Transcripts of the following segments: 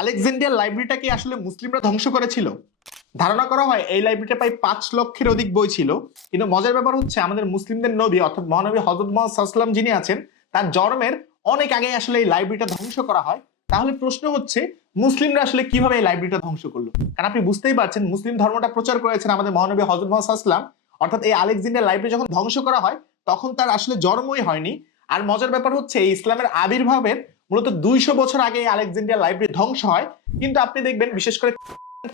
আলেকজান্দ্রিয়ার লাইব্রেরিটা কি আসলে মুসলিমরা ধ্বংস করেছিল? ধারণা করা হয় এই লাইব্রেরিটা প্রায় 5 লক্ষের অধিক বই ছিল। কিন্তু মজার ব্যাপার হচ্ছে আমাদের মুসলিমদের নবী অর্থাৎ মহানবী হযরত মুহাম্মদ সাল্লাল্লাহু আলাইহি ওয়াসাল্লাম যিনি আছেন তার জন্মের অনেক আগে আসলে এই লাইব্রেরিটা ধ্বংস করা হয়। তাহলে প্রশ্ন হচ্ছে মুসলিমরা আসলে কিভাবে এই লাইব্রেরিটা ধ্বংস করলো? কারণ আপনি বুঝতেই পারছেন মুসলিম ধর্মটা প্রচার করেছেন আমাদের মহানবী হযরত মুহাম্মদ সাল্লাল্লাহু আলাইহি ওয়াসাল্লাম, অর্থাৎ এই আলেকজান্দ্রিয়া লাইব্রেরি যখন ধ্বংস করা হয় তখন তার আসলে জন্মই হয়নি। আর মজার ব্যাপার হচ্ছে এই ইসলামের আবির্ভাবের মূলত 200 বছর আগে এই আলেকজান্দ্রিয়া লাইব্রেরি ধ্বংস হয়। কিন্তু আপনি দেখবেন বিশেষ করে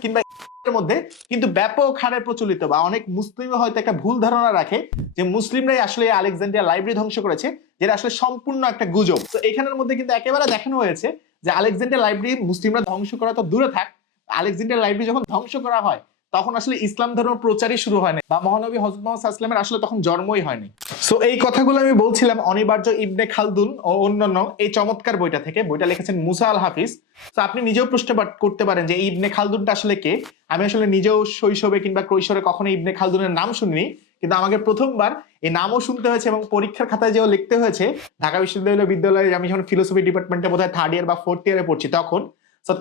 কিংবা এর মধ্যে কিন্তু ব্যাপক হারে প্রচলিত বা অনেক মুসলিম হয়তো একটা ভুল ধারণা রাখে যে মুসলিমরাই আসলে আলেকজান্দ্রিয়া লাইব্রেরি ধ্বংস করেছে, যেটা আসলে সম্পূর্ণ একটা গুজব। তো এখানের মধ্যে কিন্তু একেবারে দেখানো হয়েছে যে আলেকজান্দ্রিয়া লাইব্রেরি মুসলিমরা ধ্বংস করা তো দূরে থাক, আলেকজান্দ্রিয়া লাইব্রেরি যখন ধ্বংস করা হয় তখন আসলে ইসলাম ধর্ম প্রচারই শুরু হয় না বা মহানবী হযরত মুহাম্মদ সাল্লাল্লাহু আলাইহি ওয়াসাল্লামের আসলে তখন জন্মই হয়নি। সো এই কথাগুলো আমি বলছিলাম অনিবার্য ইবনে খালদুন ও অন্যান্য এই চমৎকার বইটা থেকে। বইটা লিখেছেন মুসা আল হাফিজ। তো আপনি নিজেও প্রশ্ন করতে পারেন যে ইবনে খালদুনটা আসলে কে। আমি আসলে নিজেও শৈশবে কিংবা কৈশোরে কখনো ইবনে খালদুনের নাম শুনিনি, কিন্তু আমাকে প্রথমবার এই নামও শুনতে হয়েছে এবং পরীক্ষার খাতায় যেও লিখতে হয়েছে ঢাকা বিশ্ববিদ্যালয়ে আমি যখন ফিলোসফি ডিপার্টমেন্টে বোধহয় 3rd ইয়ার বা 4th ইয়ারে পড়ছি তখন,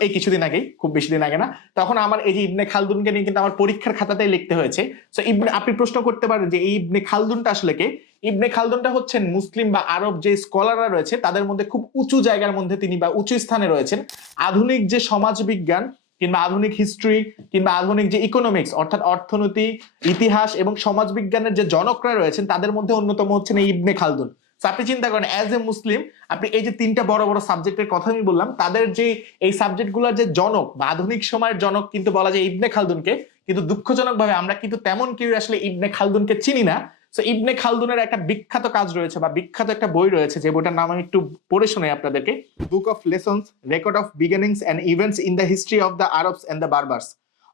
এই কিছুদিন আগেই, খুব বেশি দিন আগে না, তখন আমার এই যে ইবনে খালদুনকে নিয়ে কিন্তু আমার পরীক্ষার খাতাতেই লিখতে হয়েছে। সো ইবনে, আপনি প্রশ্ন করতে পারেন যে এই ইবনে খালদুনটা আসলে কে। ইবনে খালদুনটা হচ্ছেন মুসলিম বা আরব যে স্কলাররা রয়েছে তাদের মধ্যে খুব উঁচু জায়গার মধ্যে তিনি বা উঁচু স্থানে রয়েছেন। আধুনিক যে সমাজ বিজ্ঞান কিংবা আধুনিক হিস্ট্রি কিংবা আধুনিক যে ইকোনমিক্স অর্থাৎ অর্থনীতি, ইতিহাস এবং সমাজ বিজ্ঞানের যে জনকরা রয়েছেন তাদের মধ্যে অন্যতম হচ্ছেন এই ইবনে খালদুন। আপনি চিন্তা করেন অ্যাজ এ মুসলিম আপনি এই যে 3টা বড় বড় সাবজেক্টের কথা আমি বললাম তাদের যে এই সাবজেক্টগুলোর যে জনক বা আধুনিক সময়ের জনক কিন্তু বলা যায় ইবনে খালদুনকে, কিন্তু দুঃখজনক ভাবে আমরা কিন্তু তেমন কেউ আসলে ইবনে খালদুনকে চিনি না। সো ইবনে খালদুনের একটা বিখ্যাত কাজ রয়েছে বা বিখ্যাত একটা বই রয়েছে যে বইটার নাম আমি একটু পড়ে শোনাই আপনাদেরকে। Book of lessons, record of beginnings and events in the history of the Arabs and the Berbers.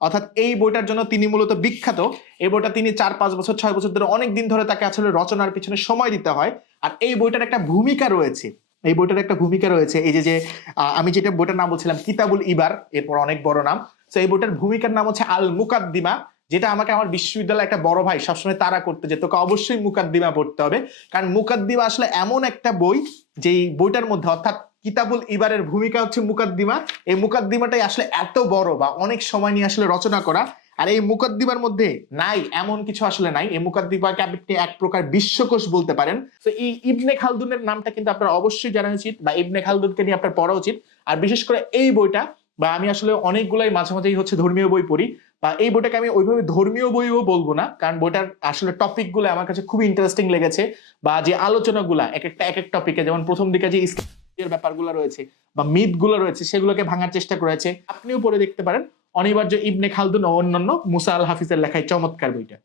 অর্থাৎ এই বইটার জন্য তিনি মূলত বিখ্যাত। এই বইটা তিনি 4-5 বছর 6 বছর ধরে অনেক দিন ধরে তাকে আসলে রচনার পিছনে সময় দিতে হয়। আর এই বইটার একটা ভূমিকা রয়েছে, এই বইটার একটা ভূমিকা রয়েছে এই যে আমি যেটা বইটার নাম বলছিলাম কিতাবুল ইবার, এরপর অনেক বড় নাম। তো এই বইটার ভূমিকার নাম হচ্ছে আল মুকাদ্দিমা, যেটা আমাকে আমার বিশ্ববিদ্যালয়ে একটা বড় ভাই সবসময় তাড়া করতে যে তোকে অবশ্যই মুকাদ্দিমা পড়তে হবে, কারণ মুকাদ্দিমা আসলে এমন একটা বই যেই বইটার মধ্যে অর্থাৎ কিতাবুল ইবারের ভূমিকা হচ্ছে মুকাদ্দিমা। এই মুকাদ্দিমাটাই আসলে এত বড় বা অনেক সময় নিয়ে আসলে রচনা করা। আর এই মুকাদ্দিমার মধ্যে নাই এমন কিছু আসলে নাই, এই মুকাদ্দিমাকে আপনি এক প্রকার বিশ্বকোষ বলতে পারেন। তো এই ইবনে খালদুনের নামটা কিন্তু আপনার অবশ্যই জানা উচিত বা ইবনে খালদুনকে নিয়ে আপনার পড়া উচিত। আর বিশেষ করে এই বইটা বা আমি আসলে অনেকগুলাই মাঝে মাঝেই হচ্ছে ধর্মীয় বই পড়ি, বা এই বইটাকে আমি ওইভাবে ধর্মীয় বইও বলবো না কারণ বইটার আসলে টপিক গুলো আমার কাছে খুবই ইন্টারেস্টিং লেগেছে, বা যে আলোচনাগুলা এক এক টপিকে, যেমন প্রথম দিকে যে ইসলামের ব্যাপারগুলো রয়েছে বা মিথ গুলো রয়েছে সেগুলোকে ভাঙার চেষ্টা করেছে। আপনিও পড়ে দেখতে পারেন অনিবার্য ইবনে খালদুন ও অন্যান্য মুসা আল হাফিজের লেখায় চমৎকার বইটা।